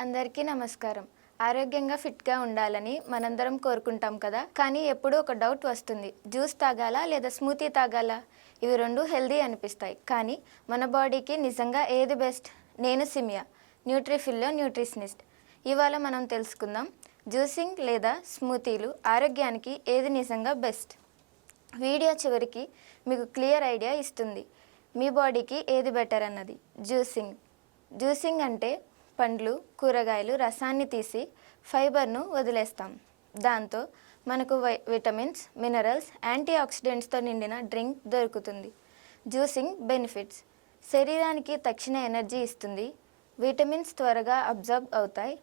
అందరికీ నమస్కారం. ఆరోగ్యంగా ఫిట్‌గా ఉండాలని మనందరం కోరుకుంటాం కదా! కానీ ఎప్పుడూ ఒక డౌట్ వస్తుంది. జ్యూస్ తాగాలా లేదా స్మూతీ తాగాలా? ఇవి 2 హెల్తీ అనిపిస్తాయి. కానీ మన బాడీకి నిజంగా ఏది బెస్ట్? నేను సిమియా, న్యూట్రిఫిల్‌లో న్యూట్రిషనిస్ట్. ఇవాళ మనం తెలుసుకుందాం జ్యూసింగ్ లేదా స్మూతీలు ఆరోగ్యానికి ఏది నిజంగా బెస్ట్. వీడియో చివరికి మీకు క్లియర్ ఐడియా ఇస్తుంది. మీ బాడీకి ఏది బెటర్ అన్నది. జ్యూసింగ్ అంటే పండ్లు, కూరగాయలు రసాన్ని తీసి ఫైబర్ను వదిలేస్తాం. దాంతో మనకు విటమిన్స్, మినరల్స్, యాంటీ ఆక్సిడెంట్స్తో నిండిన డ్రింక్ దొరుకుతుంది. జ్యూసింగ్ బెనిఫిట్స్: శరీరానికి తక్షణ ఎనర్జీ ఇస్తుంది. విటమిన్స్ త్వరగా అబ్జర్బ్ అవుతాయి.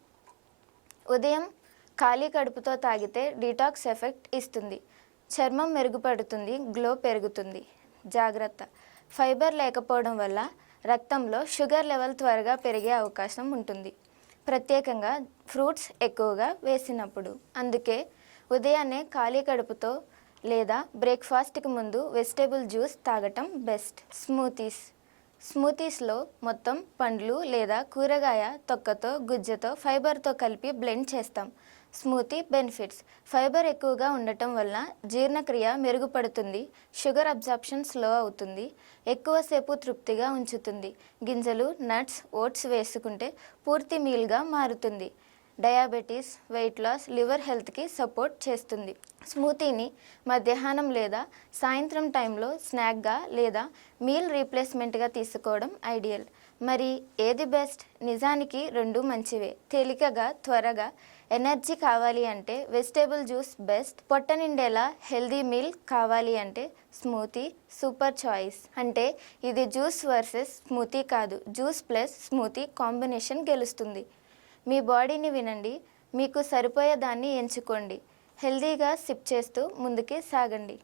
ఉదయం ఖాళీ కడుపుతో తాగితే డీటాక్స్ ఎఫెక్ట్ ఇస్తుంది. చర్మం మెరుగుపడుతుంది, గ్లో పెరుగుతుంది. జాగ్రత్త: ఫైబర్ లేకపోవడం వల్ల రక్తంలో షుగర్ లెవెల్ త్వరగా పెరిగే అవకాశం ఉంటుంది, ప్రత్యేకంగా ఫ్రూట్స్ ఎక్కువగా వేసినప్పుడు. అందుకే ఉదయాన్నే ఖాళీ కడుపుతో లేదా బ్రేక్ఫాస్ట్కి ముందు వెజిటేబుల్ జ్యూస్ తాగటం బెస్ట్. స్మూతీస్లో మొత్తం పండ్లు లేదా కూరగాయ తొక్కతో, గుజ్జతో, ఫైబర్తో కలిపి బ్లెండ్ చేస్తాం. స్మూతీ బెనిఫిట్స్: ఫైబర్ ఎక్కువగా ఉండటం వల్ల జీర్ణక్రియ మెరుగుపడుతుంది, షుగర్ అబ్జార్ప్షన్ స్లో అవుతుంది, ఎక్కువసేపు తృప్తిగా ఉంచుతుంది. గింజలు, నట్స్, ఓట్స్ వేసుకుంటే పూర్తి మీల్గా మారుతుంది. డయాబెటీస్, వెయిట్ లాస్, లివర్ హెల్త్కి సపోర్ట్ చేస్తుంది. స్మూతీని మధ్యాహ్నం లేదా సాయంత్రం టైంలో స్నాక్గా లేదా మీల్ రీప్లేస్మెంట్గా తీసుకోవడం ఐడియల్. మరి ఏది బెస్ట్? నిజానికి 2 మంచివే. తేలికగా, త్వరగా ఎనర్జీ కావాలి అంటే వెజిటేబుల్ జ్యూస్ బెస్ట్. పొట్ట నిండేలా హెల్దీ మీల్ కావాలి అంటే స్మూతీ సూపర్ చాయిస్. అంటే ఇది జ్యూస్ వర్సెస్ స్మూతీ కాదు, జ్యూస్ ప్లస్ స్మూతీ కాంబినేషన్ గెలుస్తుంది. మీ బాడీని వినండి, మీకు సరిపోయే దాన్ని ఎంచుకోండి. హెల్దీగా సిప్ చేస్తూ ముందుకే సాగండి.